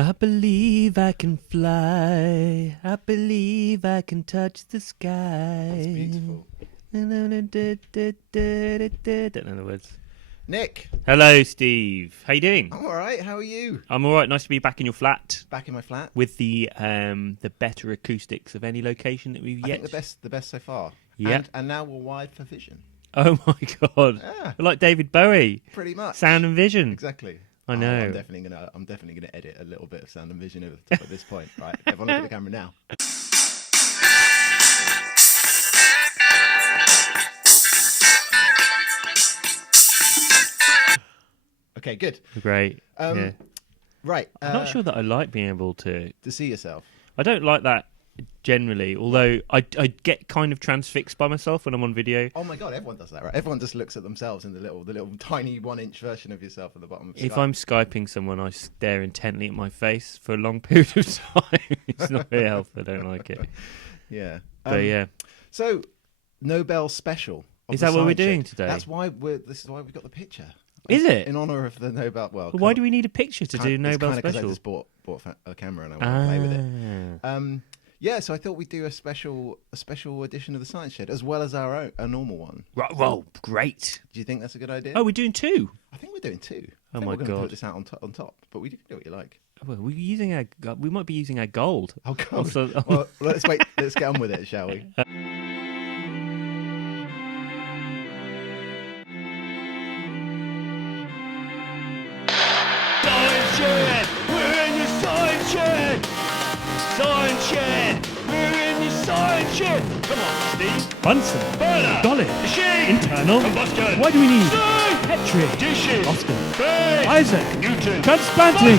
I believe I can fly. I believe I can touch the sky. That's beautiful. Don't know the words. Nick, Hello, Steve. How you doing? I'm all right. How are you? I'm all right. Nice to be back in your flat Back in my flat. with the better acoustics of any location that we've I yet. think the best so far. Yeah. And now we're wired for vision. Oh my god! Yeah, We're like David Bowie. pretty much. Sound and vision. Exactly. I know. I'm definitely gonna edit a little bit of sound and vision over the top at this point. Right. Everyone look at the camera now. Okay, good. Great. Yeah. Right. I'm not sure that I like being able to. To see yourself. I don't like that generally. Although I get kind of transfixed by myself when I'm on video. Oh my god, everyone does that, right? Everyone just looks at themselves in the little tiny 1-inch version of yourself at the bottom of Skype. If I'm Skyping someone, I stare intently at my face for a long period of time. It's not very helpful. I don't like it. Yeah. But yeah. So, Nobel special. Is that what we're doing today? This is why we've got the picture. Is it? In honour of the Nobel. Well, why do we need a picture to do Nobel Because I special? just bought a camera and I want to play with it. Yeah, so I thought we'd do a special edition of the Science Shed as well as a normal one. Well, great. Do you think that's a good idea? Oh, we're doing two. I think we're doing two. Oh I think my we're going to God. put this out on top, but we can do what you like. Well, we might be using our gold. Oh God! Also- Well, let's wait. Let's get on with it, shall we? Science Shed! We're in the Science Shed! Science Shed! We're in the Science Shed! Come on, Steve. Bunsen. Burner. Dolly. Machine. Internal. Combustion. Why do we need? Steam. Petri. Dishes. Oscar. Base. Isaac. Newton. Transplanting.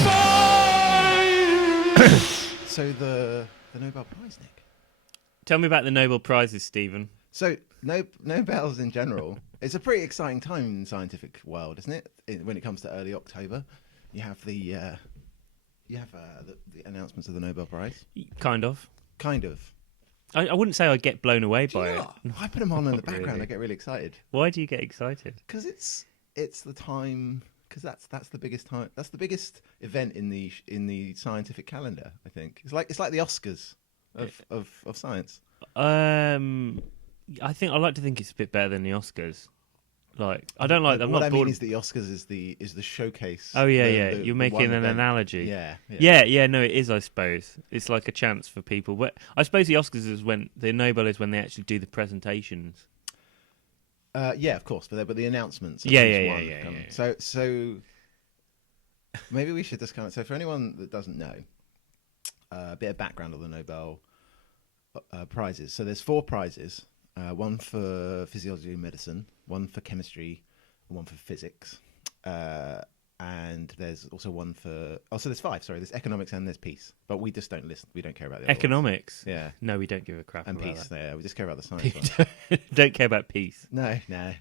So the Nobel Prize, Nick. Tell me about the Nobel Prizes, Stephen. So Nobels in general, it's a pretty exciting time in the scientific world, isn't it? When it comes to early October, you have the announcements of the Nobel Prize. Kind of. Kind of. I wouldn't say I get blown away Do you by it. not? I put them on in the Not background. really. I get really excited Why do you get excited? because it's the time. Because that's the biggest time. That's the biggest event in the scientific calendar. I think it's like the Oscars of science. I like to think it's a bit better than the Oscars. Like, I don't like. I'm what not I bored. mean is the Oscars is the showcase. Oh yeah, the- yeah. the- You're the making one an event. analogy. Yeah. No, it is. I suppose it's like a chance for people. But I suppose the Oscars is when the Nobel is when they actually do the presentations. Yeah, of course, but the announcements. of Yeah, each yeah, one yeah, come. yeah. So maybe we should just kind of. So for anyone that doesn't know, a bit of background on the Nobel prizes. So there's 4 prizes. One for physiology and medicine, one for chemistry, and one for physics. And there's also one for. Oh, so there's 5. Sorry, there's economics and there's peace. But we just don't listen. We don't care about the other ones. Economics. Yeah, No, we don't give a crap and about peace. that. Yeah, we just care about the science one. Don't care about peace. No. No.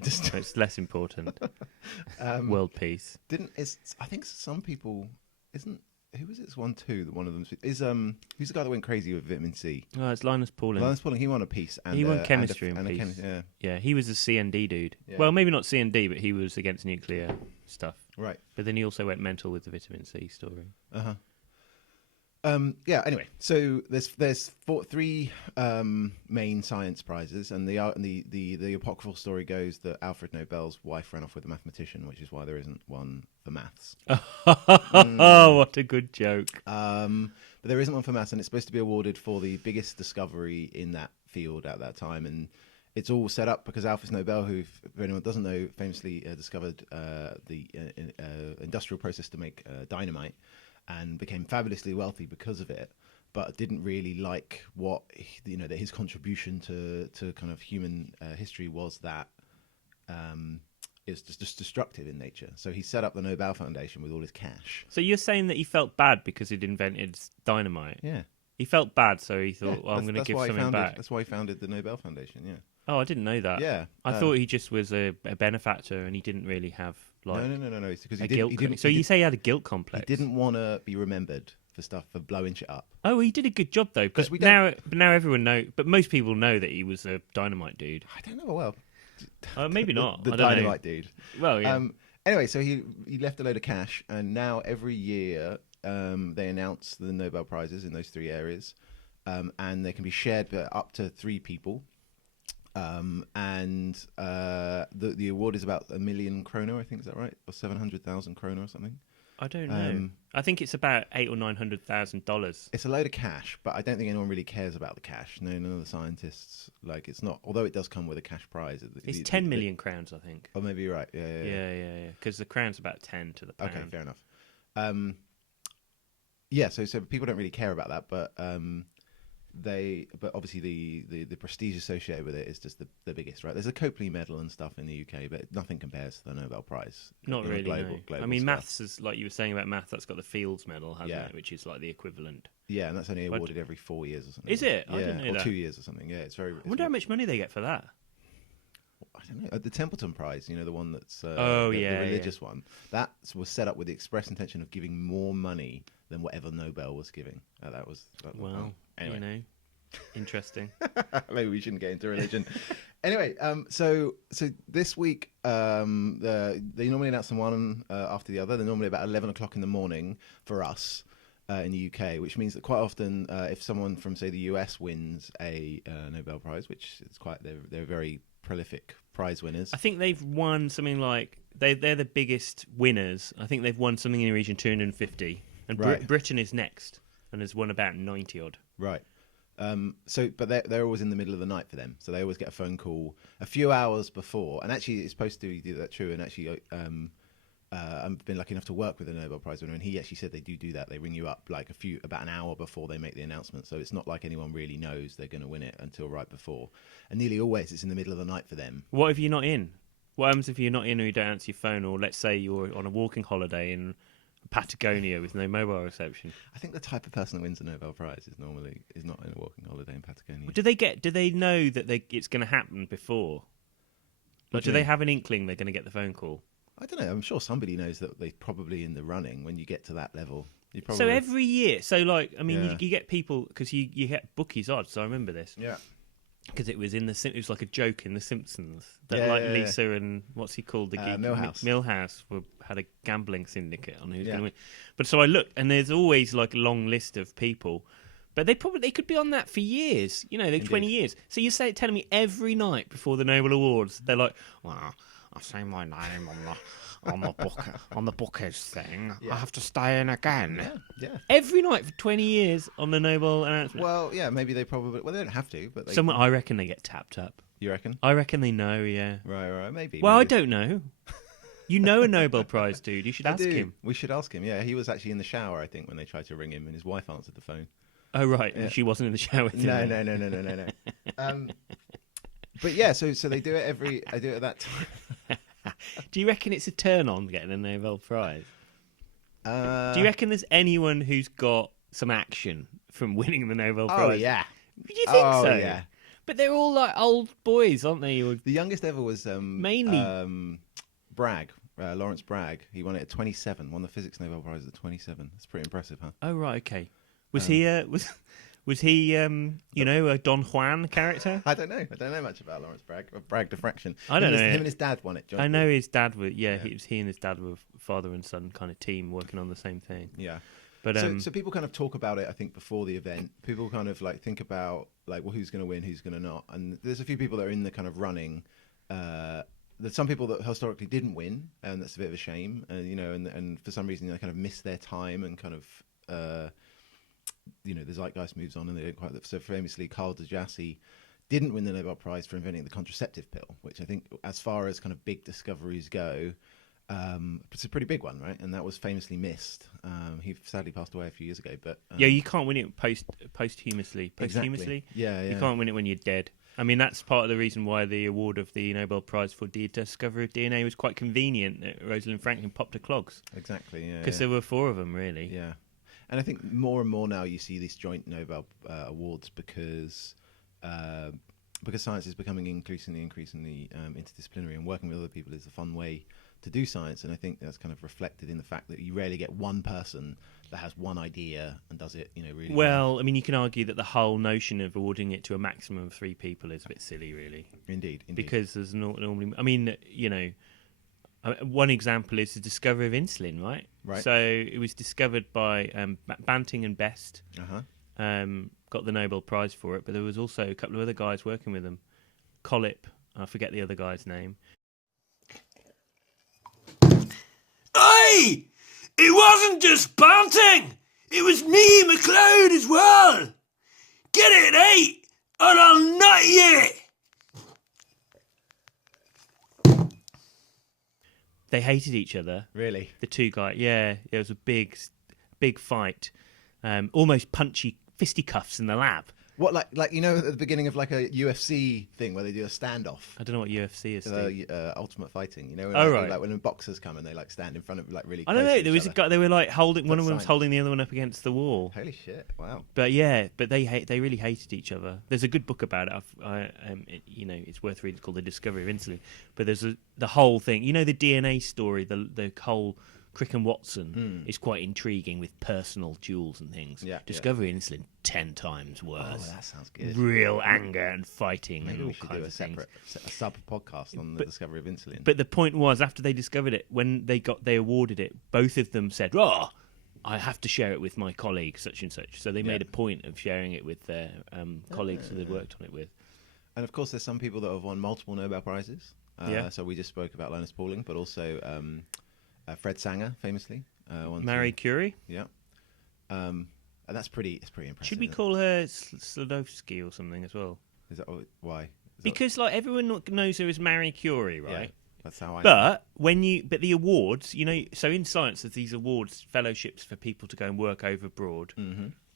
just- It's less important. World peace. I think some people isn't. Who was it? One too. That one of them is who's the guy that went crazy with vitamin C? Oh, it's Linus Pauling. Linus Pauling. He won a piece. And, He won and chemistry a, and a peace. yeah, Yeah, he was a CND dude. Yeah. Well, maybe not CND, but he was against nuclear stuff. right. But then he also went mental with the vitamin C story. Yeah. Anyway, so there's 3 main science prizes, and the apocryphal story goes that Alfred Nobel's wife ran off with a mathematician, which is why there isn't one for maths. Oh, what a good joke. But there isn't one for maths, and it's supposed to be awarded for the biggest discovery in that field at that time. And it's all set up because Alfred Nobel, who, if anyone doesn't know, famously discovered the industrial process to make dynamite and became fabulously wealthy because of it, but didn't really like what, that his contribution to kind of human history was that it was just destructive in nature. So he set up the Nobel Foundation with all his cash. So you're saying that he felt bad because he'd invented dynamite? Yeah. He felt bad, so he thought, Yeah, well, I'm going to that's give why he something back. That's why he founded the Nobel Foundation, yeah. Oh, I didn't know that. Yeah. I thought he just was a benefactor and he didn't really have, like, No. It's because a he guilt. didn't. So you say he had a guilt complex? He didn't want to be remembered for blowing shit up. Oh, he did a good job though. 'Cause But we don't- now everyone know. But most people know that he was a dynamite dude. I don't know. Well, Maybe not. the I don't dynamite know. dude. Well, yeah. Anyway, so he left a load of cash, and now every year they announce the Nobel Prizes in those 3 areas, and they can be shared by up to 3 people. And the award is about 1 million kroner, I think, is that right? Or 700,000 kroner or something? I don't know. I think it's about $800,000 or $900,000. It's a load of cash, but I don't think anyone really cares about the cash. No, none of the scientists. Like, it's not. Although it does come with a cash prize. It's 10 million crowns, I think. Oh, maybe you're right. Yeah. Because the crown's about 10 to the pound. Okay, fair enough. So people don't really care about that, but obviously the prestige associated with it is just the biggest, right? There's a Copley Medal and stuff in the UK, but nothing compares to the Nobel Prize. Not really. Global I mean, stuff. Maths is like you were saying about maths. That's got the Fields Medal, hasn't it? Which is like the equivalent. Yeah, and that's only awarded every 4 years or something. Is it? Yeah, I didn't know that. Or 2 years or something. Yeah, it's very. I wonder how much money they get for that. I don't know. The Templeton Prize, the one that's the religious one, that was set up with the express intention of giving more money than whatever Nobel was giving. Anyway. Interesting. Maybe we shouldn't get into religion. Anyway, so this week they normally announce them one after the other. They're normally about 11 o'clock in the morning for us in the UK, which means that quite often if someone from, say, the US wins a Nobel Prize, which is they're very prolific prize winners. I think they've won something like they're the biggest winners. I think they've won something in the region 250, and Britain is next and has won about 90 odd. Right. But they're always in the middle of the night for them, so they always get a phone call a few hours before. And actually, it's supposed to do that true. And actually, I've been lucky enough to work with a Nobel Prize winner, and he actually said they do that. They ring you up like about an hour before they make the announcement. So it's not like anyone really knows they're going to win it until right before. And nearly always, it's in the middle of the night for them. What if you're not in? What happens if you're not in or you don't answer your phone? Or let's say you're on a walking holiday in Patagonia with no mobile reception. I think the type of person that wins a Nobel Prize is not in a walking holiday in Patagonia. Do they know that it's going to happen before? Like, do they have an inkling they're going to get the phone call? I don't know. I'm sure somebody knows that they're probably in the running when you get to that level. So every year, you get people because you get bookies odds. So I remember this. Yeah. Because it was it was like a joke in The Simpsons that Lisa and what's he called, the geek Milhouse had a gambling syndicate on who's going to win. But so I looked, and there's always like a long list of people, but they could be on that for years. 20 years. So you telling me every night before the Nobel Awards, they're like, well, I say my name on the bookies thing. I have to stay in again. Yeah. Every night for 20 years on the Nobel announcement. Well, yeah, maybe they probably. Well, they don't have to, but I reckon they get tapped up. You reckon? I reckon they know. Yeah. Right. Maybe. Well, I don't know. You know a Nobel Prize dude. You should ask him. We should ask him. Yeah, he was actually in the shower, I think, when they tried to ring him, and his wife answered the phone. Oh right, yeah. She wasn't in the shower with him. No. But yeah, so they do it I do it at that time. Do you reckon it's a turn on getting a Nobel Prize? Do you reckon there's anyone who's got some action from winning the Nobel Prize? Oh yeah. Do you think so? Yeah. But they're all like old boys, aren't they? The youngest ever was mainly Bragg. Lawrence Bragg. He won it at 27. Won the physics Nobel Prize at 27. That's pretty impressive, huh? Oh right, okay. Was he a Don Juan character? I don't know much about Lawrence Bragg. Bragg diffraction. I don't know. Him and his dad won it. I know his dad was. Yeah, he and his dad were father and son kind of team working on the same thing. Yeah. But so people kind of talk about it. I think before the event, people kind of like think about like, well, who's going to win, who's going to not, and there's a few people that are in the kind of running. There's some people that historically didn't win, and that's a bit of a shame. And for some reason they kind of miss their time and kind of. The zeitgeist moves on and they don't quite. So famously, Carl Djerassi didn't win the Nobel Prize for inventing the contraceptive pill, which I think, as far as kind of big discoveries go, it's a pretty big one, right? And that was famously missed. He sadly passed away a few years ago. But you can't win it posthumously. Exactly. Yeah. You can't win it when you're dead. I mean, that's part of the reason why the award of the Nobel Prize for the discovery of DNA was quite convenient. Rosalind Franklin popped her clogs. Exactly. Yeah. Because there were 4 of them, really. Yeah. And I think more and more now you see these joint Nobel awards because science is becoming increasingly interdisciplinary, and working with other people is a fun way to do science. And I think that's kind of reflected in the fact that you rarely get one person that has one idea and does it, really well. I mean, you can argue that the whole notion of awarding it to a maximum of 3 people is a bit silly, really. Indeed. Because there's normally, I mean, One example is the discovery of insulin, right? Right. So it was discovered by Banting and Best. Got the Nobel Prize for it, but there was also a couple of other guys working with them. Collip, I forget the other guy's name. Aye! It wasn't just Banting! It was me, McLeod, as well! Get it, eh? Or I'll nut you! They hated each other. Really? The two guys, yeah. There was a big fight. Almost punchy fisticuffs in the lab. What, like you know, at the beginning of like a UFC thing where they do a standoff? I don't know what UFC is. Ultimate Fighting. You know, right. Like when boxers come and they like stand in front of like really. I don't know. There was a guy. They were like holding. One of them was sign. holding the other one up against the wall. Holy shit! Wow. But yeah, they really hated each other. There's a good book about it. It's worth reading. It's called The Discovery of Insulin. But there's the whole thing. You know, the DNA story. The whole Crick and Watson is quite intriguing with personal duels and things. Yeah. Discovery of Insulin 10 times worse. Oh, that sounds good. Real anger and fighting. Maybe and we should do a sub podcast on the discovery of insulin. But the point was, after they discovered it, when they awarded it, both of them said, "Oh, I have to share it with my colleague, such and such." So they made a point of sharing it with their colleagues who they'd worked on it with. And of course, there's some people that have won multiple Nobel Prizes. So we just spoke about Linus Pauling, but also Fred Sanger, famously. Marie Curie? Yeah. And that's pretty impressive. Should we call her Slodowski or something as well? Is that why? Because like everyone knows her as Marie Curie, right? Yeah, that's how I know. But the awards, you know, so in science there's these awards, fellowships for people to go and work over abroad,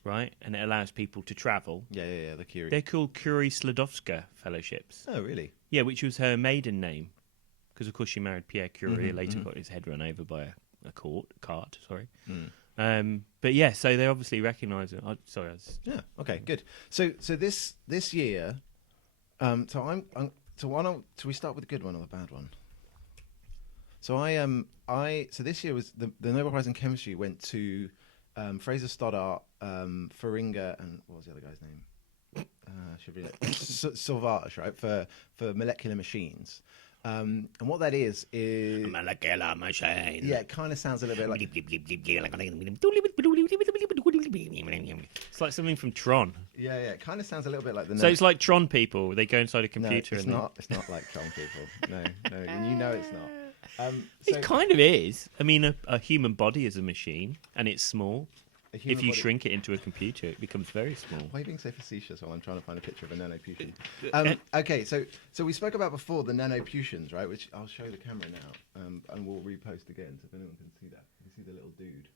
right? And it allows people to travel. Yeah, the Curie. They're called Curie Slodowska fellowships. Oh, really? Yeah, which was her maiden name. Because, of course, she married Pierre Curie, later got his head run over by a cart. But yeah, so they obviously recognise it. Yeah. Okay. Good. So this year, so we start with the good one or the bad one? So so this year was the Nobel Prize in Chemistry went to Fraser Stoddart, Feringa, and what was the other guy's name? Should be Sauvage, right? For molecular machines. And what that is a molecular machine. Yeah, it kind of sounds a little bit like. It's like something from Tron. Yeah, it kind of sounds a little bit like the. So it's like Tron people. They go inside a computer. No, it's not. It's not like Tron people. No, and you know it's not. It kind of is. I mean, a human body is a machine, and it's small. If you shrink it into a computer, it becomes very small. Why are you being so facetious while I'm trying to find a picture of a nanoputian? Okay, so we spoke about before the nanoputians, right? Which I'll show the camera now, and we'll repost again so if anyone can see that. You can see the little dude.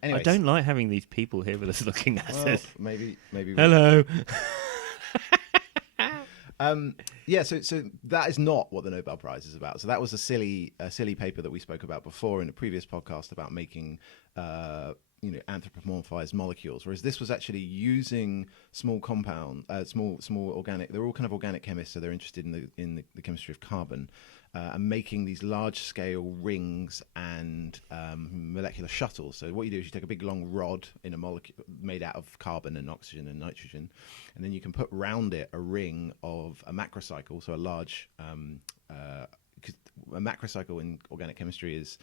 I don't like having these people here with us looking at us. Maybe. Hello. Yeah, so that is not what the Nobel Prize is about. So that was a silly paper that we spoke about before in a previous podcast about making anthropomorphized molecules, whereas this was actually using small organic. They're all kind of organic chemists, so they're interested in the chemistry of carbon, and making these large scale rings and molecular shuttles. So what you do is you take a big long rod in a molecule made out of carbon and oxygen and nitrogen, and then you can put round it a ring of a macrocycle, so a large because a macrocycle in organic chemistry is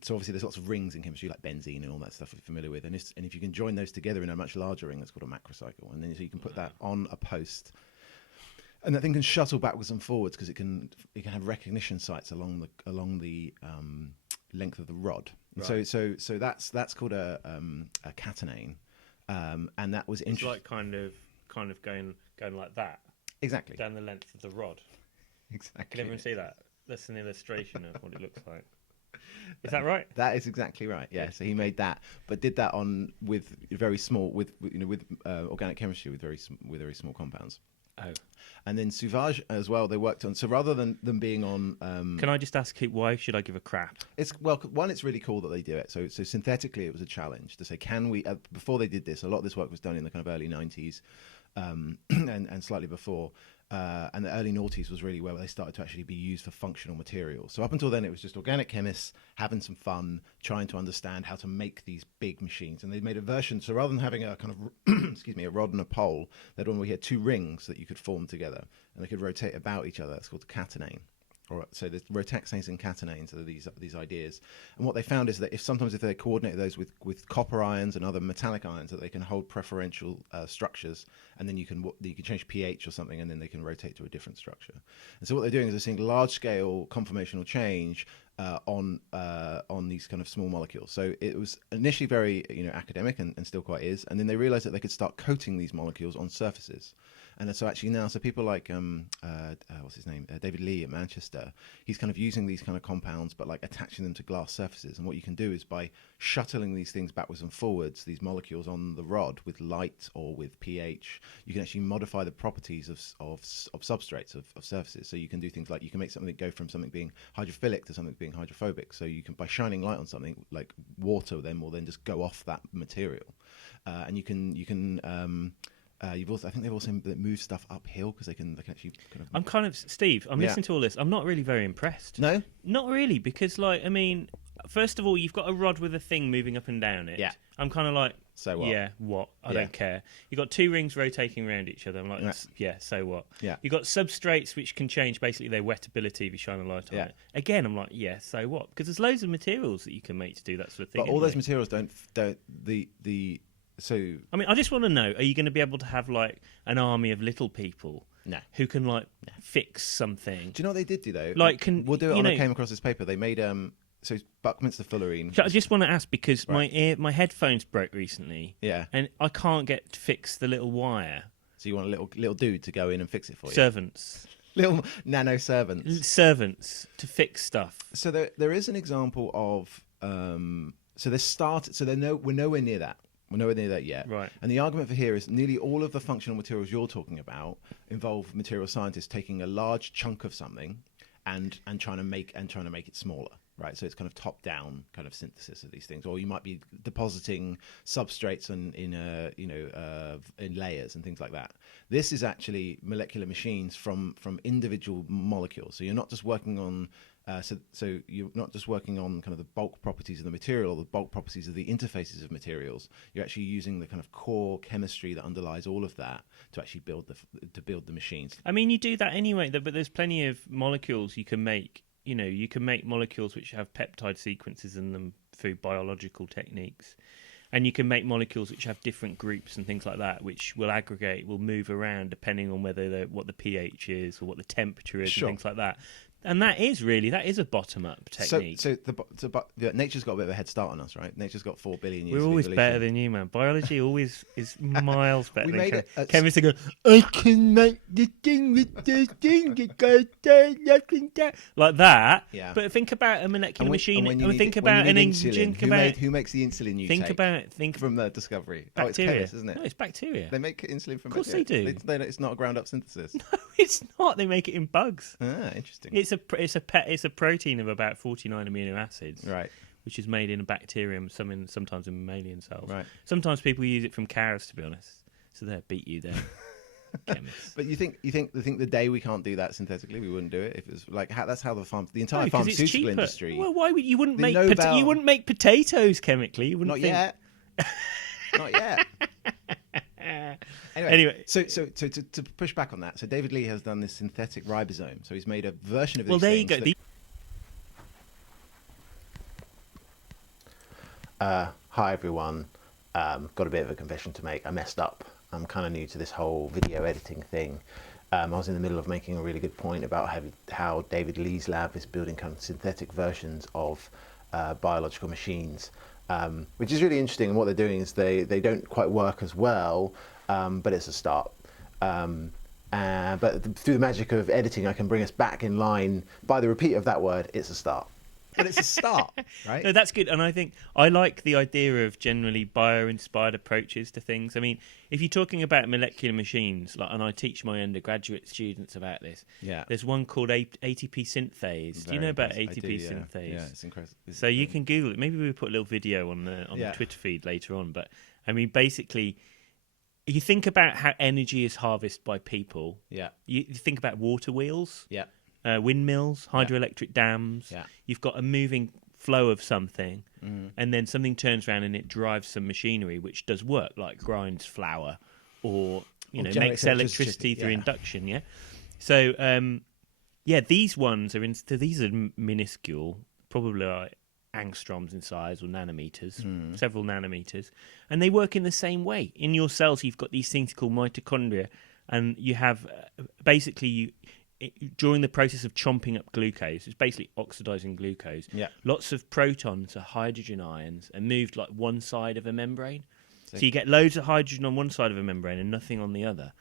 so obviously there's lots of rings in chemistry like benzene and all that stuff you're familiar with, and if you can join those together in a much larger ring, that's called a macrocycle, and then so you can put that on a post, and that thing can shuttle backwards and forwards because it can have recognition sites along the length of the rod. Right. So that's called a catenane, and that was it's like kind of going like that. Exactly. Down the length of the rod. Exactly. Can everyone see that? That's an illustration of what it looks like. Is that right? That is exactly right. Yeah. So he made that, but did that with very small organic chemistry with very small compounds. Oh. And then Sauvage as well. They worked on. So rather than them being on, can I just ask why should I give a crap? It's it's really cool that they do it. So synthetically, it was a challenge to say, can we? Before they did this, a lot of this work was done in the kind of early 90s, and slightly before. And the early noughties was really where they started to actually be used for functional materials. So up until then, it was just organic chemists having some fun, trying to understand how to make these big machines. And they made a version. So rather than having a kind of, a rod and a pole, they had one where you had two rings that you could form together, and they could rotate about each other. That's called catenane. so there's rotaxanes and catenanes are these ideas. And what they found is that if they coordinate those with copper ions and other metallic ions, that they can hold preferential structures, and then you can change pH or something, and then they can rotate to a different structure. And so what they're doing is they're seeing large scale conformational change on these kind of small molecules. So it was initially very academic and still quite is, and then they realized that they could start coating these molecules on surfaces. And so actually now, so people like what's his name, David Lee at Manchester, he's kind of using these kind of compounds, but like attaching them to glass surfaces. And what you can do is by shuttling these things backwards and forwards, these molecules on the rod with light or with pH, you can actually modify the properties of substrates of surfaces. So you can do things like you can make something go from something being hydrophilic to something being hydrophobic. So you can, by shining light on something like water, then will then just go off that material, and you can. I think they've also moved stuff uphill because they can actually kind of. I'm kind of Steve. I'm listening to all this. I'm not really very impressed. No, not really, because first of all, you've got a rod with a thing moving up and down it. Yeah. I'm kind of like, so what? Yeah, what? I don't care. You've got two rings rotating around each other. I'm like, yeah, so what? Yeah. You've got substrates which can change basically their wettability if you shine a light on it. Again, I'm like, yeah, so what? Because there's loads of materials that you can make to do that sort of thing. But all those materials don't So I just want to know: are you going to be able to have like an army of little people who can fix something? Do you know what they did do though? We'll do it. I came across this paper. They made so Buckminster fullerene. I just want to ask because my headphones broke recently. Yeah, and I can't get to fix the little wire. So you want a little dude to go in and fix it for you? Servants. Little nano servants. Servants to fix stuff. So there is an example of we're nowhere near that. We're nowhere near that yet. Right. And the argument for here is nearly all of the functional materials you're talking about involve material scientists taking a large chunk of something and trying to make it smaller. Right, so it's kind of top-down kind of synthesis of these things, or you might be depositing substrates in layers and things like that. This is actually molecular machines from individual molecules. So you're not just working on so you're not just working on kind of the bulk properties of the material or the bulk properties of the interfaces of materials. You're actually using the kind of core chemistry that underlies all of that to actually build the machines. You do that anyway, but there's plenty of molecules you can make. You can make molecules which have peptide sequences in them through biological techniques. And you can make molecules which have different groups and things like that, which will aggregate, will move around depending on what the pH is or what the temperature is and things like that. And that is a bottom-up technique. Nature's got a bit of a head start on us, right? Nature's got 4 billion years. We're always better than you, man. Biology always is miles better than chemists. Go, I can make the thing with the thing because there's nothing there. Like that. Yeah. But think about a molecular machine. Think about an engine. Who makes the insulin you think from the discovery? Bacteria. Oh, it's chemists, isn't it? No, it's bacteria. They make insulin from bacteria. Of course they do. It's not a ground-up synthesis. No, it's not. They make it in bugs. Ah, interesting. It's a protein of about 49 amino acids, right? Which is made in a bacterium, sometimes in mammalian cells. Right. Sometimes people use it from cows, to be honest. So they beat you there, chemists. But you think the day we can't do that synthetically, we wouldn't do it if it was like that's how the entire pharmaceutical industry. Well, why would you wouldn't make potatoes chemically? You wouldn't. Not yet. Not yet. Anyway, so to push back on that, so David Lee has done this synthetic ribosome. So he's made a version of these. Well, there you go. Hi everyone. Got a bit of a confession to make. I messed up. I'm kind of new to this whole video editing thing. I was in the middle of making a really good point about how David Lee's lab is building kind of synthetic versions of biological machines, which is really interesting. And what they're doing is they don't quite work as well. But it's a start. But through the magic of editing, I can bring us back in line by the repeat of that word. It's a start. But it's a start, right? No, that's good. And I think I like the idea of generally bio-inspired approaches to things. If you're talking about molecular machines, and I teach my undergraduate students about this, there's one called ATP synthase. Do you know about ATP synthase? Yeah, it's incredible. So you can Google it. Maybe we'll put a little video on the Twitter feed later on. But basically, you think about how energy is harvested by people. Yeah. You think about water wheels. Yeah. Windmills, hydroelectric dams. Yeah. You've got a moving flow of something, and then something turns around and it drives some machinery which does work, like grinds flour or makes electricity through induction. Yeah. So Yeah, these ones are these are minuscule, probably like angstroms in size or nanometers, several nanometers, and they work in the same way. In your cells, you've got these things called mitochondria, and you have during the process of chomping up glucose, it's basically oxidizing glucose. Yeah. Lots of protons are hydrogen ions and moved like one side of a membrane. So you get loads of hydrogen on one side of a membrane and nothing on the other.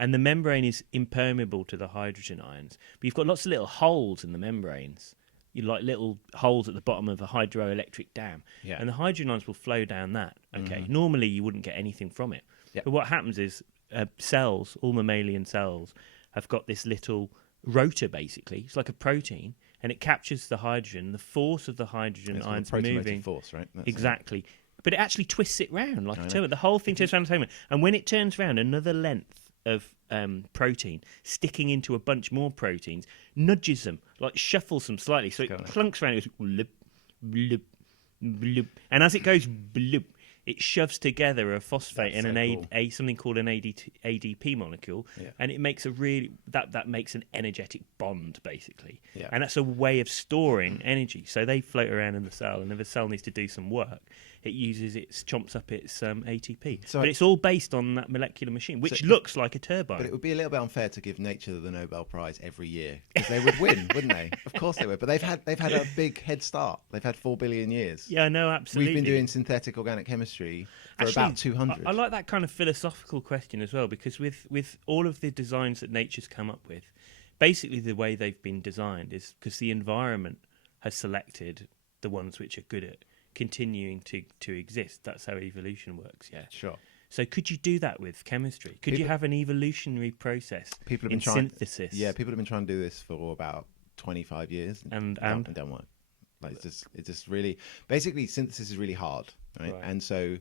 And the membrane is impermeable to the hydrogen ions. But you've got lots of little holes in the membranes. You like little holes at the bottom of a hydroelectric dam. Yeah. And the hydrogen ions will flow down that. Okay. Normally you wouldn't get anything from it. Yep. But what happens is cells, all mammalian cells, have got this little rotor basically. It's like a protein. And it captures the hydrogen. The force of the hydrogen ions moving. Force, right? That's exactly. But it actually twists it round like a turbine. The whole thing turns around the same way. And when it turns round, another length of protein sticking into a bunch more proteins nudges them, like shuffles them slightly, so it clunks around. It goes bloop, bloop, bloop, and as it goes bloop, it shoves together a phosphate and something called an ADP molecule, and it makes that makes an energetic bond basically, and that's a way of storing energy. So they float around in the cell, and if the cell needs to do some work, it chomps up its ATP. But it's all based on that molecular machine, which looks like a turbine. But it would be a little bit unfair to give nature the Nobel Prize every year, because they would win, wouldn't they? Of course they would. But they've had a big head start. They've had 4 billion years. Yeah, no, absolutely. We've been doing synthetic organic chemistry for about 200. I like that kind of philosophical question as well, because with all of the designs that nature's come up with, basically the way they've been designed is because the environment has selected the ones which are good at continuing to exist. That's how evolution works. Yeah, sure. So could you do that with chemistry? Could you have an evolutionary process in synthesis? Yeah, people have been trying to do this for about 25 years and don't work. Like it's just really, basically synthesis is really hard, right? And so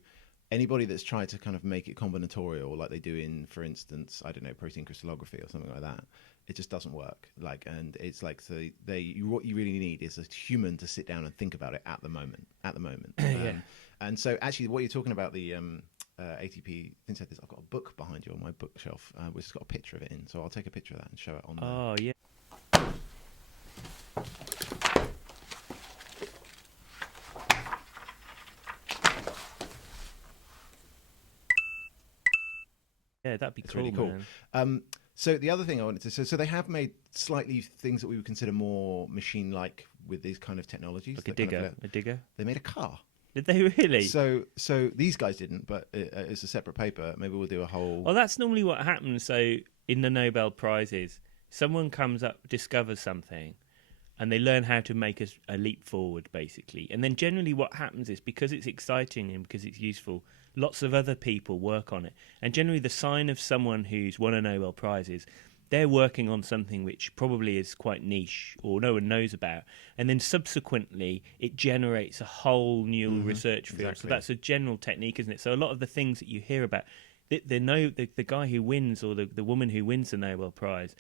anybody that's tried to kind of make it combinatorial, like they do in, for instance, I don't know, protein crystallography or something like that, it just doesn't work. Like, and it's like, so what you really need is a human to sit down and think about it at the moment. And so actually what you're talking about, the ATP synthesis, I've got a book behind you on my bookshelf, which has got a picture of it in. So I'll take a picture of that and show it on there. Oh, yeah. Yeah, that'd be cool. Really cool. So the other thing I wanted to say, so they have made slightly things that we would consider more machine-like with these kind of technologies. Like a digger. They made a car. Did they really? So these guys didn't, but it's a separate paper. Maybe we'll do a whole. Well, that's normally what happens. So in the Nobel Prizes, someone comes up, discovers something, and they learn how to make a leap forward, basically. And then generally what happens is, because it's exciting and because it's useful, lots of other people work on it. And generally the sign of someone who's won a Nobel Prize is they're working on something which probably is quite niche or no one knows about. And then subsequently it generates a whole new research field. Exactly. So that's a general technique, isn't it? So a lot of the things that you hear about, the guy who wins or the woman who wins the Nobel Prize,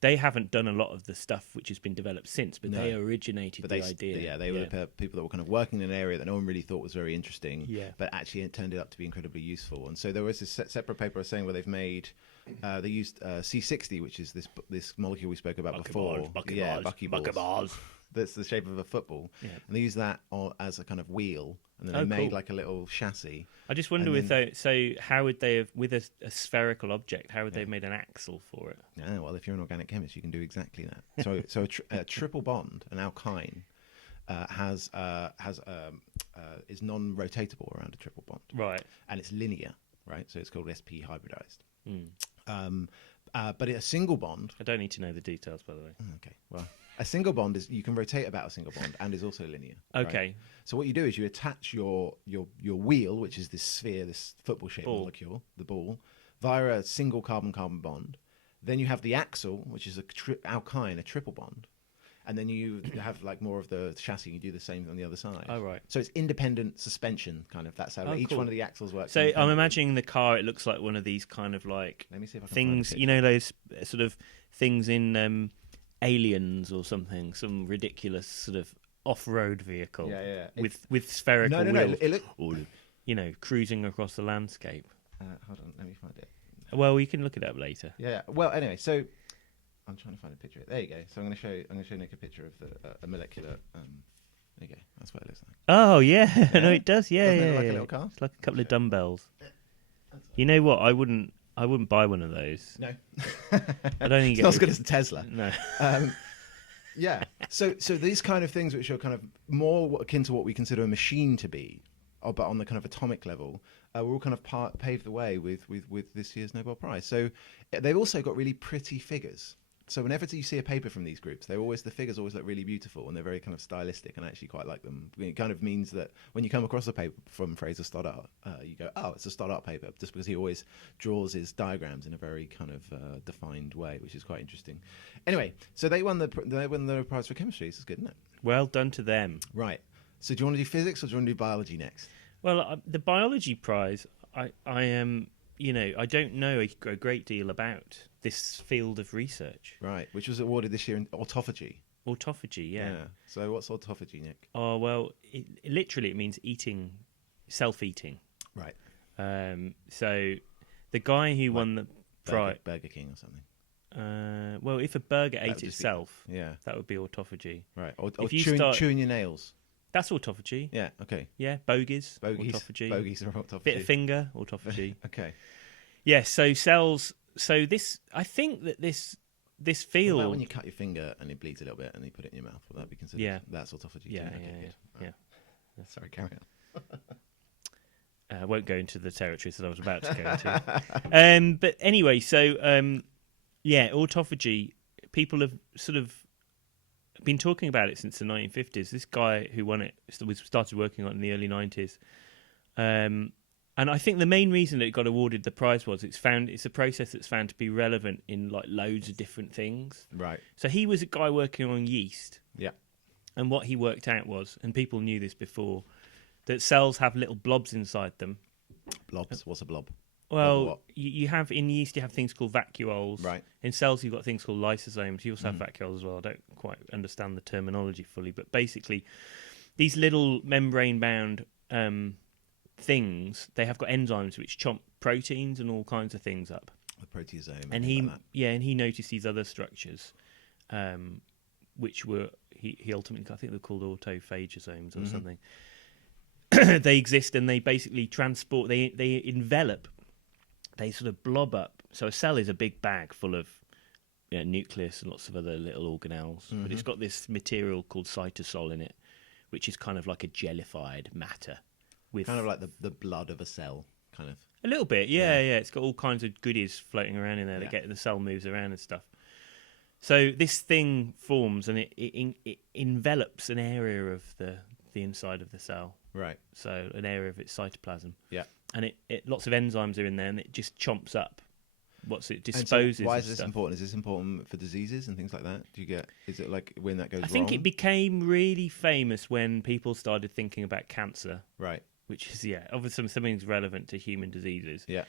they haven't done a lot of the stuff which has been developed since, but they originated the idea. Yeah, they were the people that were kind of working in an area that no one really thought was very interesting, but actually it turned out to be incredibly useful. And so there was this separate paper I was saying where they've made, they used C60, which is this molecule we spoke about before. Buckyballs. That's the shape of a football. Yeah. And they use that as a kind of wheel, and then they made like a little chassis. I just wonder how would they have, with a spherical object, how would they have made an axle for it? Yeah, well, if you're an organic chemist, you can do exactly that. So a triple bond, an alkyne, is non-rotatable around a triple bond. Right. And it's linear, right? So it's called sp hybridized. But a single bond. I don't need to know the details, by the way. Okay. Well, a single bond is, you can rotate about a single bond and is also linear. Okay. Right? So what you do is you attach your wheel, which is this sphere, this football-shaped molecule, the ball, via a single carbon-carbon bond. Then you have the axle, which is alkyne, a triple bond. And then you have like more of the chassis. You do the same on the other side. Oh, right. So it's independent suspension, kind of. That's how each one of the axles works. So I'm imagining the car. It looks like one of these kind of like Let me see if I can things. You know, those sort of things in Aliens or something. Some ridiculous sort of off-road vehicle. Yeah. With spherical wheels. No. You know, cruising across the landscape. Hold on, let me find it. Well, we can look it up later. Yeah. Well, anyway, so I'm trying to find a picture. There you go. So I'm going to show Nick a picture of a molecular. There you go. That's what it looks like. Oh yeah, no, it does. Yeah, Doesn't it yeah, look like yeah. a little car? It's like a couple of dumbbells. You know what? I wouldn't buy one of those. No. I don't think it's not as good as a Tesla. No. Yeah. So these kind of things, which are kind of more akin to what we consider a machine to be, but on the kind of atomic level, were all kind of paved the way with this year's Nobel Prize. So they've also got really pretty figures. So whenever you see a paper from these groups, the figures always look really beautiful, and they're very kind of stylistic, and I actually quite like them. It kind of means that when you come across a paper from Fraser Stoddart, you go, oh, it's a Stoddart paper, just because he always draws his diagrams in a very kind of defined way, which is quite interesting. Anyway, so they won the prize for chemistry. This is good, isn't it? Well done to them. Right. So do you want to do physics or do you want to do biology next? Well, the biology prize, I am, I don't know a great deal about this field of research. Right, which was awarded this year in autophagy. Autophagy, yeah. So what's autophagy, Nick? Oh, well, literally it means eating, self-eating. Right. So the guy who won the prize... Burger King or something. Well, if a burger ate itself, yeah, that would be autophagy. Right, or chewing your nails. That's autophagy. Yeah, okay. Yeah, bogies autophagy. Bogies are autophagy. Bit of finger, autophagy. Okay. Yeah, so cells... So this, I think that this field... What about when you cut your finger and it bleeds a little bit and you put it in your mouth? Will that be considered? Yeah. That's autophagy. Yeah, yeah. Sorry, carry on. I won't go into the territories that I was about to go into. But anyway, so, autophagy, people have sort of been talking about it since the 1950s. This guy who won it started working on it in the early 90s. And I think the main reason that it got awarded the prize was it's a process that's found to be relevant in like loads of different things. Right. So he was a guy working on yeast. Yeah. And what he worked out was, and people knew this before, that cells have little blobs inside them. Blobs? What's a blob? Well, you have in yeast, you have things called vacuoles. Right. In cells, you've got things called lysosomes. You also have vacuoles as well. I don't quite understand the terminology fully, but basically, these little membrane-bound things, they have got enzymes which chomp proteins and all kinds of things up. The proteasome. And he noticed these other structures, which were he ultimately, I think they're called autophagosomes or something. They exist and they basically transport. They envelop. They sort of blob up. So a cell is a big bag full of nucleus and lots of other little organelles, but it's got this material called cytosol in it, which is kind of like a jellified matter. With kind of like the blood of a cell, kind of. A little bit, yeah. It's got all kinds of goodies floating around in there that get the cell moves around and stuff. So this thing forms and it envelops an area of the inside of the cell. Right. So an area of its cytoplasm. Yeah. And it lots of enzymes are in there and it just chomps up. It disposes. So why is this stuff. important? Is this important for diseases and things like that? Is it like when that goes wrong? I think it became really famous when people started thinking about cancer. Right. Which is, obviously something's relevant to human diseases. Yeah.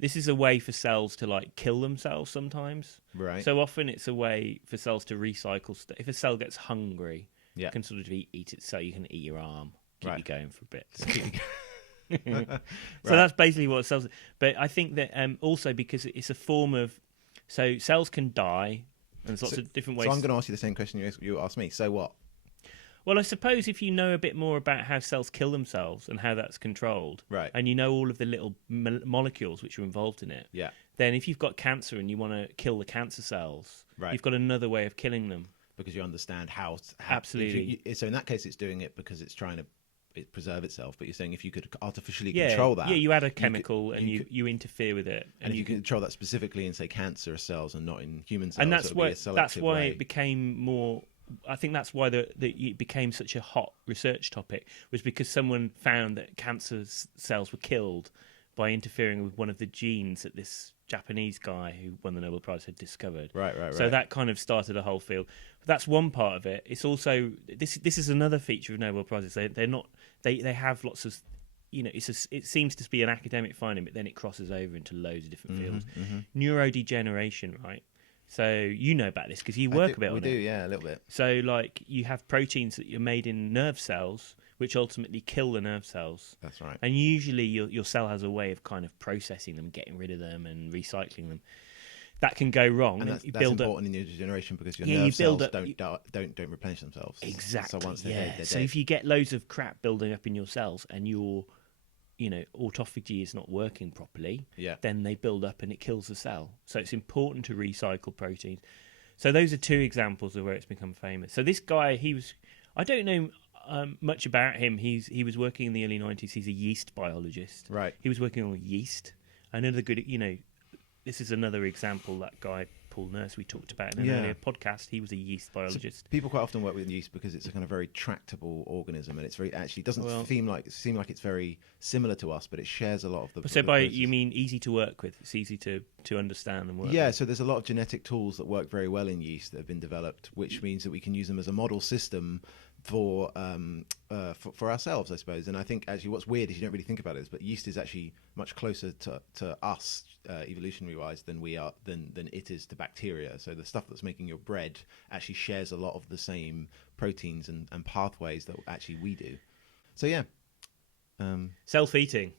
This is a way for cells to like kill themselves sometimes. Right. So often it's a way for cells to recycle stuff. If a cell gets hungry, it can sort of eat it. So you can eat your arm, keep you going for a bit. So that's basically what cells. But I think that also because it's a form of, so cells can die, and there's lots of different ways. So I'm going to ask you the same question you asked me. So what? Well, I suppose if you know a bit more about how cells kill themselves and how that's controlled, right, and you know all of the little molecules which are involved in it, then if you've got cancer and you want to kill the cancer cells, you've got another way of killing them. Because you understand how absolutely. So in that case, it's doing it because it's trying to preserve itself. But you're saying if you could artificially control that, you add a chemical and you interfere with it, and you can control that specifically in say cancerous cells and not in human cells. And that's why it became more. I think that's why it became such a hot research topic, was because someone found that cancer cells were killed by interfering with one of the genes that this Japanese guy who won the Nobel Prize had discovered. Right. So that kind of started a whole field. But that's one part of it. It's also this is another feature of Nobel Prizes. They have lots of, it seems to be an academic finding, but then it crosses over into loads of different fields. Neurodegeneration, right? So you know about this because you work a bit on it. We do, yeah, a little bit. So like you have proteins that are made in nerve cells, which ultimately kill the nerve cells. That's right. And usually your cell has a way of kind of processing them, getting rid of them and recycling them. that can go wrong. And that's important in neurodegeneration because your nerve cells don't replenish themselves. Exactly. So once they're dead, they're dead. If you get loads of crap building up in your cells and your autophagy is not working properly, then they build up and it kills the cell. So it's important to recycle proteins. So those are two examples of where it's become famous. So this guy, I don't know much about him. He was working in the early 90s. He's a yeast biologist. Right. He was working on yeast. Another good, this is another example, that guy, Paul Nurse, we talked about in an earlier podcast. He was a yeast biologist. So people quite often work with yeast because it's a kind of very tractable organism, and it's doesn't seem like it's very similar to us, but it shares a lot of the. So you mean easy to work with? It's easy to understand and work. Yeah. with. So there's a lot of genetic tools that work very well in yeast that have been developed, which means that we can use them as a model system for ourselves, I suppose. And I think actually what's weird is you don't really think about it, but yeast is actually much closer to us evolutionary wise than we are than it is to bacteria. So the stuff that's making your bread actually shares a lot of the same proteins and pathways that actually we do. So yeah. Self-eating.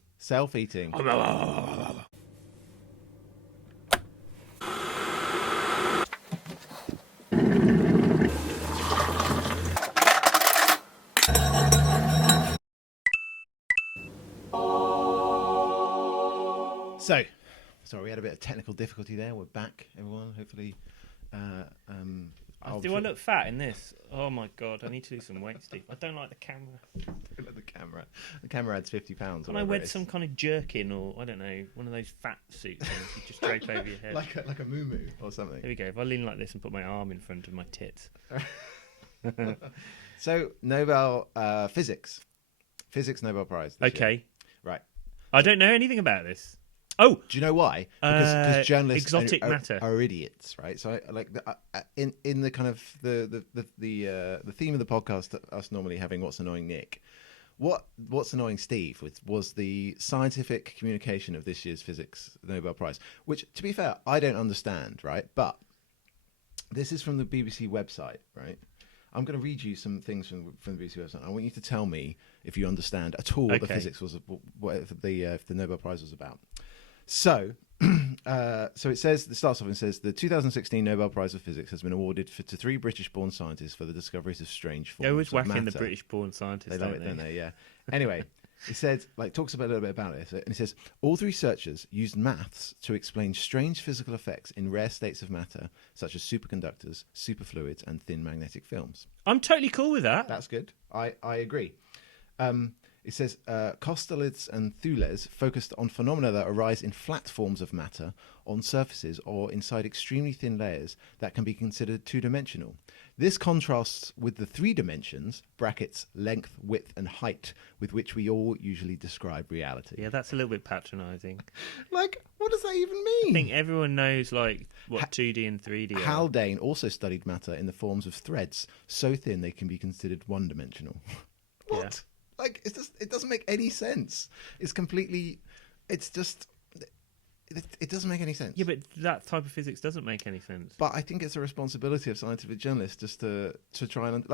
So, sorry, we had a bit of technical difficulty there. We're back, everyone. Hopefully, do I look fat in this? Oh my god, I need to lose some weight, Steve. I don't like the camera. Don't like the camera. The camera adds 50 pounds. And I wear some kind of jerkin or I don't know, one of those fat suit things you just drape over your head, like a moo-moo or something. There we go. If I lean like this and put my arm in front of my tits. So Nobel Physics Nobel Prize. Okay. Year. Right. I don't know anything about this. Oh, do you know why? Because journalists are idiots, right? So, in the kind of the theme of the podcast, us normally having what's annoying Nick, what's annoying Steve was the scientific communication of this year's physics Nobel Prize, which, to be fair, I don't understand, right? But this is from the BBC website, right? I'm going to read you some things from the BBC website. I want you to tell me if you understand at all what the physics was, what the Nobel Prize was about. So, it says, it starts off and says, the 2016 Nobel Prize of Physics has been awarded to 3 British-born scientists for the discoveries of strange forms of matter. They always whacking the British-born scientists, don't they? Yeah. Anyway, it said, talks about a little bit about it, and it says, all the researchers used maths to explain strange physical effects in rare states of matter, such as superconductors, superfluids, and thin magnetic films. I'm totally cool with that. That's good. I agree. It says, Kostelics and Thules focused on phenomena that arise in flat forms of matter on surfaces or inside extremely thin layers that can be considered two-dimensional. This contrasts with the 3 dimensions, brackets, length, width, and height, with which we all usually describe reality. Yeah, that's a little bit patronising. What does that even mean? I think everyone knows, what 2D and 3D are. Haldane also studied matter in the forms of threads, so thin they can be considered one-dimensional. What? Yeah. It doesn't make any sense. It doesn't make any sense. Yeah, but that type of physics doesn't make any sense. But I think it's a responsibility of scientific journalists just to try and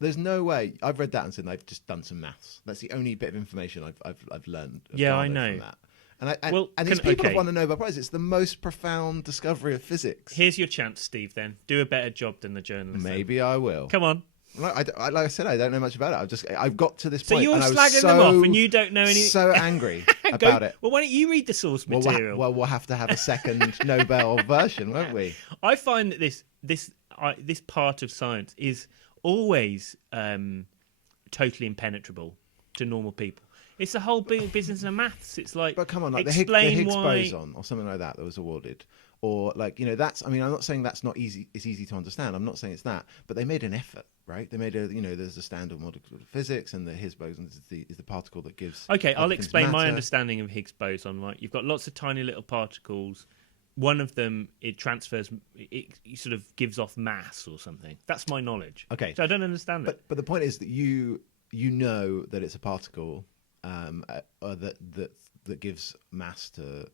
there's no way. I've read that and said I've just done some maths. That's the only bit of information I've learned. Yeah, I know. From that. And these people have won a Nobel Prize. It's the most profound discovery of physics. Here's your chance, Steve. Then do a better job than the journalists. Maybe I will. Come on. Like I said, I don't know much about it. I've got to this point. So you're and slagging them off, and you don't know anything. So angry about it. Well, why don't you read the source material? Well, we'll have to have a second Nobel version, won't we? I find that this part of science is always totally impenetrable to normal people. It's the whole business of maths. It's like, but come on, the Higgs boson or something like that was awarded. Or that's. I mean, I'm not saying that's not easy. It's easy to understand. I'm not saying it's that, but they made an effort, right? They made there's a standard model of physics, and the Higgs boson is the particle that gives. Okay, I'll explain my understanding of Higgs boson. Right, you've got lots of tiny little particles. One of them, it transfers. It sort of gives off mass or something. That's my knowledge. Okay, so I don't understand it. But the point is that you know that it's a particle that gives mass to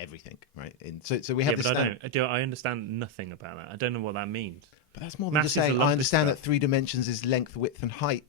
everything, right? And so we have this. I understand nothing about that. I don't know what that means. But that's more than just saying I understand that 3 dimensions is length, width, and height.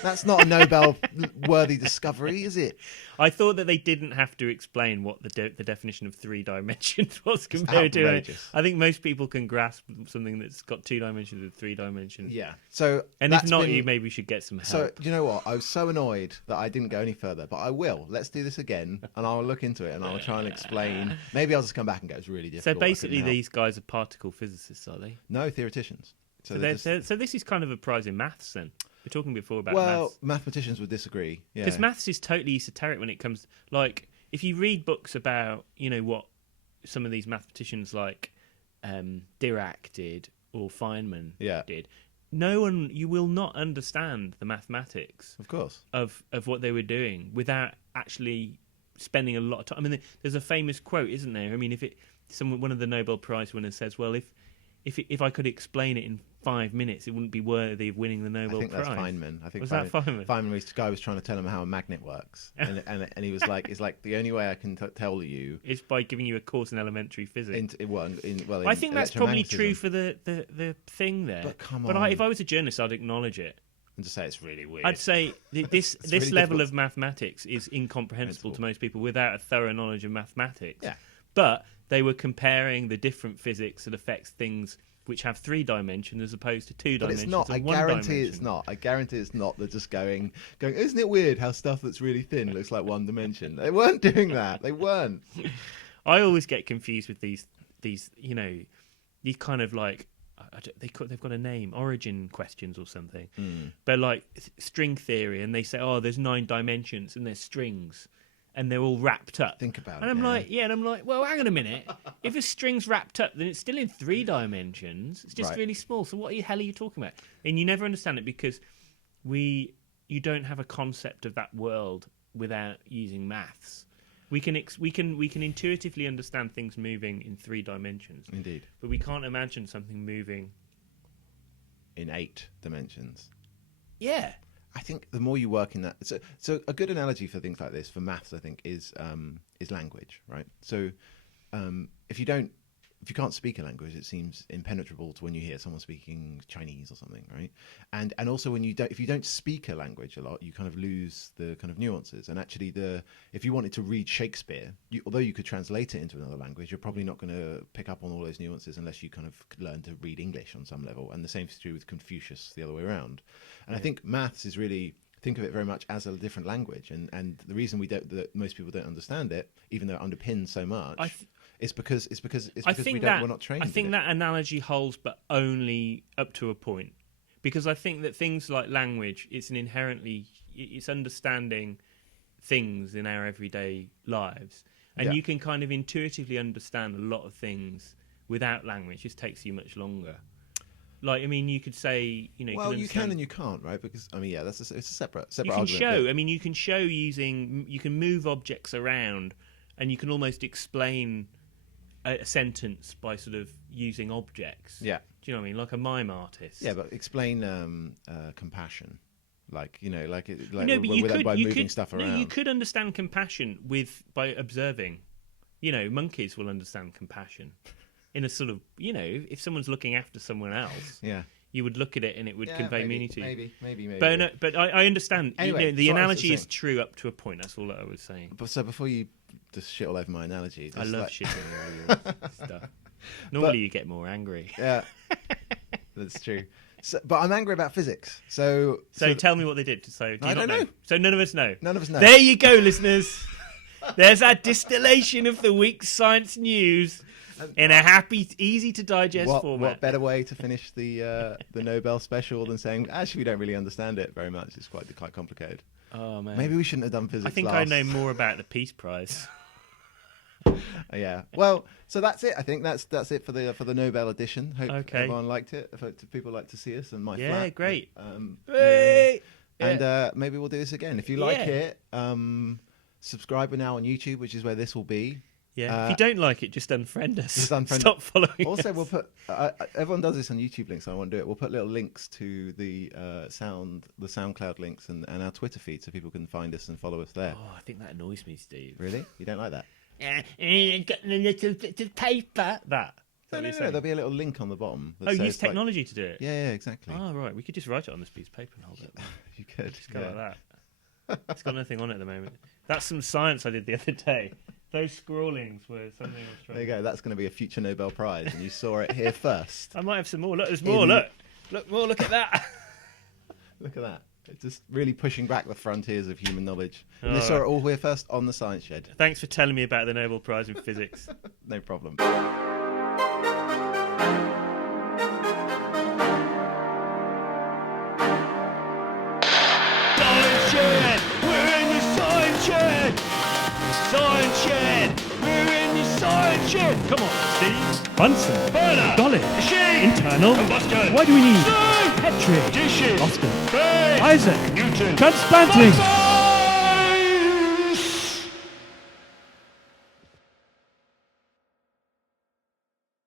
That's not a Nobel-worthy discovery, is it? I thought that they didn't have to explain what the definition of 3 dimensions was compared to. I think most people can grasp something that's got 2 dimensions with 3 dimensions. Yeah. So, and if not, you maybe should get some help. So, you know what? I was so annoyed that I didn't go any further, but I will. Let's do this again, and I'll look into it, and I'll try and explain. Maybe I'll just come back and go, it's really difficult. So basically, these guys are particle physicists, are they? No, theoreticians. So this is kind of a prize in maths, then. We're talking before about maths. Well, mathematicians would disagree. Because maths is totally esoteric when it comes... Like, if you read books about, what some of these mathematicians like Dirac did or Feynman did, you will not understand the mathematics... Of course. Of what they were doing without actually spending a lot of time. I mean, there's a famous quote, isn't there? I mean, one of the Nobel Prize winners says, well, if I could explain it in 5 minutes, it wouldn't be worthy of winning the Nobel Prize. That's Feynman. I think was that Feynman? Feynman, the guy was trying to tell him how a magnet works, and he was like, "It's like the only way I can tell you is by giving you a course in elementary physics." I think that's probably true for the thing there. But come on. If I was a journalist, I'd acknowledge it and just say it's really weird. I'd say this really level difficult. of mathematics is incomprehensible to most people without a thorough knowledge of mathematics. Yeah. But they were comparing the different physics that affects things which have 3 dimensions as opposed to 2 dimensions. It's not. I guarantee it's not. I guarantee it's not. They're just going. Isn't it weird how stuff that's really thin looks like 1 dimension? They weren't doing that. They weren't. I always get confused with these these kind of like they've got a name, origin questions or something. But like string theory, and they say, oh, there's 9 dimensions and there's strings. And they're all wrapped up. Think about it. And I'm like, well, hang on a minute. If a string's wrapped up, then it's still in 3 dimensions. It's just really small. So what the hell are you talking about? And you never understand it because you don't have a concept of that world without using maths. We can intuitively understand things moving in 3 dimensions. Indeed. But we can't imagine something moving in 8 dimensions. Yeah. I think the more you work in that, so a good analogy for things like this for maths, I think, is language, right? So if you can't speak a language, it seems impenetrable to when you hear someone speaking Chinese or something, right? And also if you don't speak a language a lot, you kind of lose the kind of nuances. And actually, if you wanted to read Shakespeare, although you could translate it into another language, you're probably not going to pick up on all those nuances unless you kind of learn to read English on some level. And the same is true with Confucius, the other way around. And I think maths is really, think of it very much as a different language. And the reason that most people don't understand it, even though it underpins so much, it's because we're not trained. I think that analogy holds, but only up to a point, because I think that things like language, it's understanding things in our everyday lives, and you can kind of intuitively understand a lot of things without language. It just takes you much longer. Like, I mean, you could say, well, you can and you can't, right? Because it's a separate you can argument. Show. I mean, you can show you can move objects around, and you can almost explain a sentence by sort of using objects. Yeah. Do you know what I mean? Like a mime artist. Yeah, but explain compassion. By moving stuff around. No, you could understand compassion by observing. Monkeys will understand compassion in a sort of, if someone's looking after someone else. Yeah. You would look at it and it would convey meaning to you. Maybe. But I understand. Anyway, the analogy is true up to a point. That's all that I was saying. So before you just shit all over my analogy, I love shitting all your stuff. Normally, you get more angry. Yeah, that's true. But I'm angry about physics. So tell me what they did. So do you I not don't know. So none of us know. None of us know. There you go, listeners. There's our distillation of the week's science news. In a happy, easy to digest format. What better way to finish the Nobel special than saying, actually, we don't really understand it very much. It's quite complicated. Oh man, maybe we shouldn't have done physics. I think last. I know more about the Peace Prize. Yeah. Well, so that's it. I think that's it for the Nobel edition. Hope everyone liked it. If people like to see us and my flat. Yeah, great. And maybe we'll do this again. If you like it, subscribe now on YouTube, which is where this will be. Yeah. If you don't like it, just unfriend us. Stop following also, us. We'll put. Everyone does this on YouTube links. So I won't do it. We'll put little links to the SoundCloud links and our Twitter feed, so people can find us and follow us there. Oh, I think that annoys me, Steve. Really? You don't like that? Got a little bit of paper. That. No, there'll be a little link on the bottom. That use technology to do it. Yeah, exactly. Oh, right. We could just write it on this piece of paper and hold it. You could. Just go like that. It's got nothing on it at the moment. That's some science I did the other day. Those scrawlings were something I was trying. There you go. That's going to be a future Nobel Prize, and you saw it here first. I might have some more. Look, there's more. Look more. Look at that. Look at that. It's just really pushing back the frontiers of human knowledge. And they saw it all here first on the Science Shed. Thanks for telling me about the Nobel Prize in Physics. No problem. Science Shed! We're in the Science Shed! Come on, Steve. Bunsen. Burner. Dolly. Machine. Internal. Combustion. Why do we need Steve. Petri? Dishes. Oscar. Babe. Isaac. Newton. Transplanting.